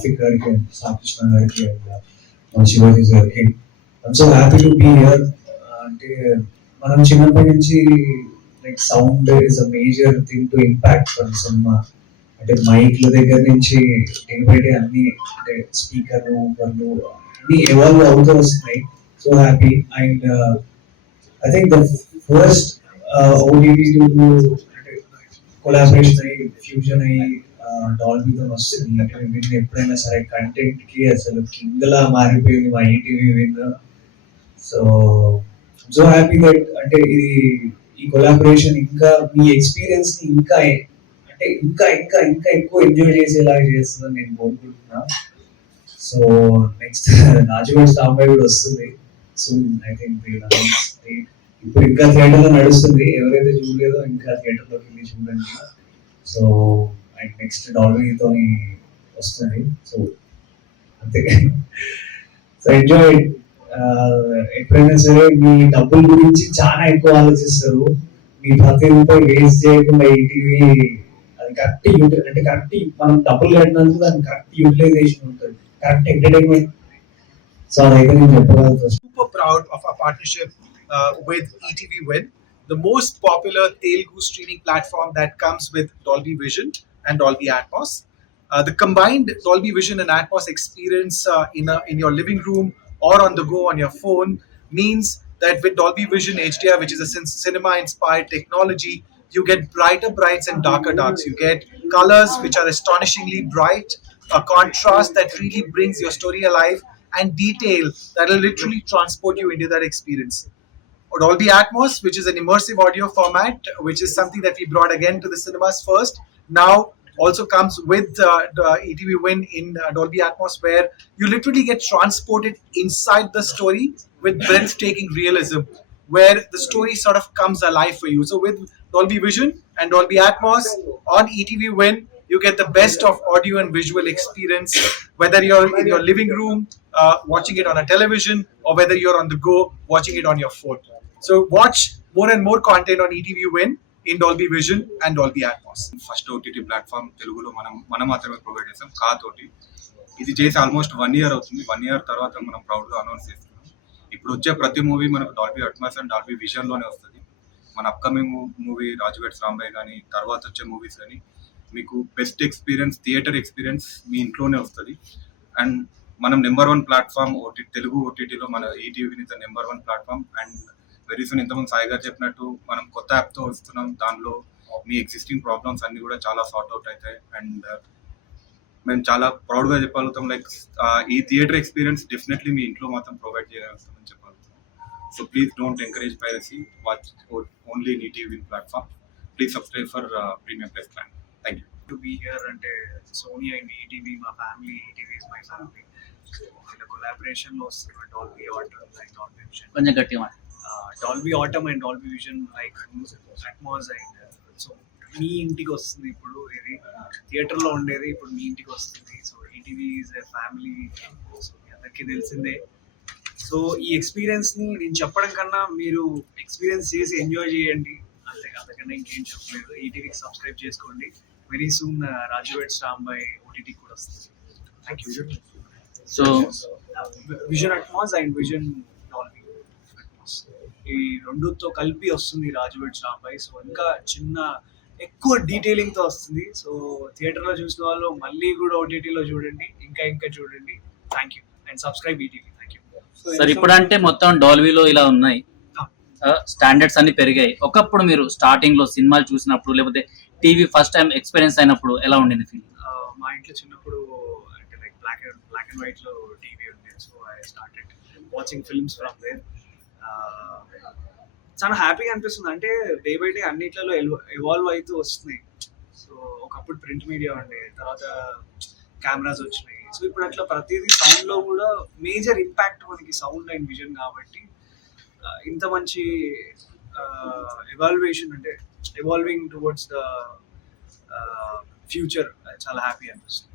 Rafik గారికి, సాకృష్ణ గారికి, శివాజీ గారికి. I'm so happy to be here. అంటే మనం చిన్నప్పటి నుంచి like sound is a major thing to impact for cinema. అంటే మైక్ల దగ్గర నుంచి డే బై డే అన్ని, అంటే స్పీకర్లు ఊపర్లు అన్ని ఎవాల్వ్ అవుతూ వస్తున్నాయి. So happy. And I think the first OTT to అంటే కొలాబరేషన్ అయ్యి ఫ్యూజన్ అయ్యి డాల్బీతో వస్తుంది. అంటే విన్ ఎప్పుడైనా సరే కంటెంట్ కి అసలు కింగ్ లా మారిపోయింది మా ETV win. So happy that అంటే ఇది ఈ కొలాబరేషన్ ఇంకా మీ ఎక్స్పీరియన్స్ ని ఇంకా అంటే ఇంకా ఇంకా ఇంకా ఎక్కువ ఎంజాయ్ చేసేలాగా చేస్తుందని నేను కోరుకుంటున్నా. సో నెక్స్ట్ రాజమౌళి సాంబాయి కూడా వస్తుంది సూన్. ఐ థింక్ ఇప్పుడు ఇంకా థియేటర్ లో నడుస్తుంది. ఎవరైతే చూడలేదో ఇంకా థియేటర్ లోకి వెళ్ళి చూడండి. సో అండ్ నెక్స్ట్ డాల్బీతో వస్తుంది. సో అంతే. So enjoy. ఎప్పుడైనా సరే మీ డబ్బుల గురించి చాలా ఎక్కువ ఆలోచిస్తారు. మీ ప్రతి రూపాయి వేస్ట్ చేయకుండా ఈటీవీ అది కరెక్ట్ అంటే కరెక్ట్ మనం డబ్బులు కట్టినందుకు దానికి కరెక్ట్ యూటిలైజేషన్ ఉంటుంది, కరెక్ట్ ఎంటర్టైన్మెంట్. సో అదైతే నేను చెప్పగలుగుతాను. Super proud of our partnership with ETV Win, the most popular Telugu streaming platform that comes with Dolby Vision and Dolby Atmos. The combined Dolby Vision and Atmos experience in your living room or on the go on your phone means that with Dolby Vision HDR, which is a cinema-inspired technology, you get brighter brights and darker darks. You get colors which are astonishingly bright, a contrast that really brings your story alive, and detail that will literally transport you into that experience. Dolby Atmos, which is an immersive audio format, which is something that we brought again to the cinemas first, now also comes with the ETV Win in Dolby Atmos, where you literally get transported inside the story with breathtaking realism, where the story sort of comes alive for you. So with Dolby Vision and Dolby Atmos on ETV Win, you get the best of audio and visual experience, whether you're in your living room watching it on a television, or whether you're on the go watching it on your phone. So watch more and more content on ETV Win in Dolby Vision and Dolby Atmos. First OTT platform తెలుగులో మనం మాత్రమే ప్రొవైడ్ చేస్తాం కా తోటి. ఇది చేసి ఆల్మోస్ట్ 1 year అవుతుంది. 1 year తర్వాత మనం ప్రౌడ్గా అనౌన్స్ చేస్తున్నాం. ఇప్పుడు వచ్చే ప్రతి మూవీ మనకు డాల్బీ అట్మాస్ అండ్ డాల్బీ విజన్లోనే వస్తుంది. మన అప్కమింగ్ మూవీ రాజువేడ్స్ రాంబాయ్ కానీ తర్వాత వచ్చే మూవీస్ కానీ మీకు బెస్ట్ ఎక్స్పీరియన్స్, థియేటర్ ఎక్స్పీరియన్స్ మీ ఇంట్లోనే వస్తుంది. అండ్ మనం నెంబర్ 1 ప్లాట్ఫామ్ తెలుగు ఓటీటీలో మన ETV is the number 1 platform. And very soon ఇంతకుముందు సాయి గారు చెప్పినట్టు మనం కొత్త యాప్తో వస్తున్నాం. దానిలో మీ ఎగ్జిస్టింగ్ ప్రాబ్లమ్స్ అన్ని కూడా చాలా సార్ట్ అవుట్ అవుతాయి. అండ్ మేము చాలా ప్రౌడ్గా చెప్పగలుగుతాం, లైక్ ఈ థియేటర్ ఎక్స్పీరియన్స్ డెఫినెట్లీ మీ ఇంట్లో మాత్రం ప్రొవైడ్ చేయగలుగుతామని చెప్పగలుగుతాం. So please don't encourage piracy, watch only in ETV platform. Please subscribe for premium plus plan. Thank you. To be here అంటే సోనీ అండ్ ఈటీవీ మా family, ETV is my family. So వీళ్ళ కొలాబరేషన్లో వస్తున్న Dolby atom and Dolby vision, కొంచెం గట్టిగా Dolby atom and Dolby vision like Atmos. And so మీ ఇంటికి వస్తుంది ఇప్పుడు, ఇది థియేటర్లో ఉండేది ఇప్పుడు మీ ఇంటికి వస్తుంది. So ETV is a family, so మీ అందరికీ తెలిసిందే. సో ఈ ఎక్స్పీరియన్స్ని నేను చెప్పడం కన్నా మీరు ఎక్స్పీరియన్స్ చేసి ఎంజాయ్ చేయండి, అంతకన్నా ఇంకేం చెప్పలేదు. ఈటీవీకి సబ్స్క్రైబ్ చేసుకోండి. వెరీ సూన్ రాజువేడ్స్ రాంబాయ్ ఓటీటీ కూడా వస్తుంది. Thank you. So vision Atmos and vision Dolby Atmos ఈ రెండుతో కలిపి వస్తుంది రాజువేడ్స్ రాంబాయ్. సో ఇంకా ఎక్కువ డీటెయిలింగ్ తో వస్తుంది. సో థియేటర్ లో చూసిన వాళ్ళు మళ్ళీ కూడా ఓటీటీలో చూడండి, ఇంకా ఇంకా చూడండి. Thank you and subscribe ETV. Thank you. Sir ఇప్పుడు అంటే మొత్తం డాల్బీలో ఇలా ఉన్నాయి, స్టాండర్డ్స్ అన్ని పెరిగాయి. ఒకప్పుడు మీరు స్టార్టింగ్ లో సినిమాలు చూసినప్పుడు లేకపోతే టీవీ ఫస్ట్ టైం ఎక్స్పీరియన్స్ అయినప్పుడు ఎలా ఉండింది ఫీల్? మా ఇంట్లో చిన్నప్పుడు అంటే లైక్ బ్లాక్ అండ్ వైట్ లో టీవీ ఉండేది. So I started watching films from there. చాలా హ్యాపీగా అనిపిస్తుంది. అంటే డే బై డే అన్నిట్లలో ఎవాల్వ్ అవుతూ వస్తున్నాయి. సో ఒకప్పుడు ప్రింట్ మీడియా ఉండే, తర్వాత కెమెరాస్ వచ్చినాయి. సో ఇప్పుడు అట్లా ప్రతిదీ సౌండ్లో కూడా మేజర్ ఇంపాక్ట్ మనకి సౌండ్ అండ్ విజన్ కాబట్టి ఇంత మంచి ఎవాల్యుయేషన్ అంటే ఎవాల్వింగ్ టువర్డ్స్ ద ఫ్యూచర్ చాలా హ్యాపీ అనిపిస్తుంది.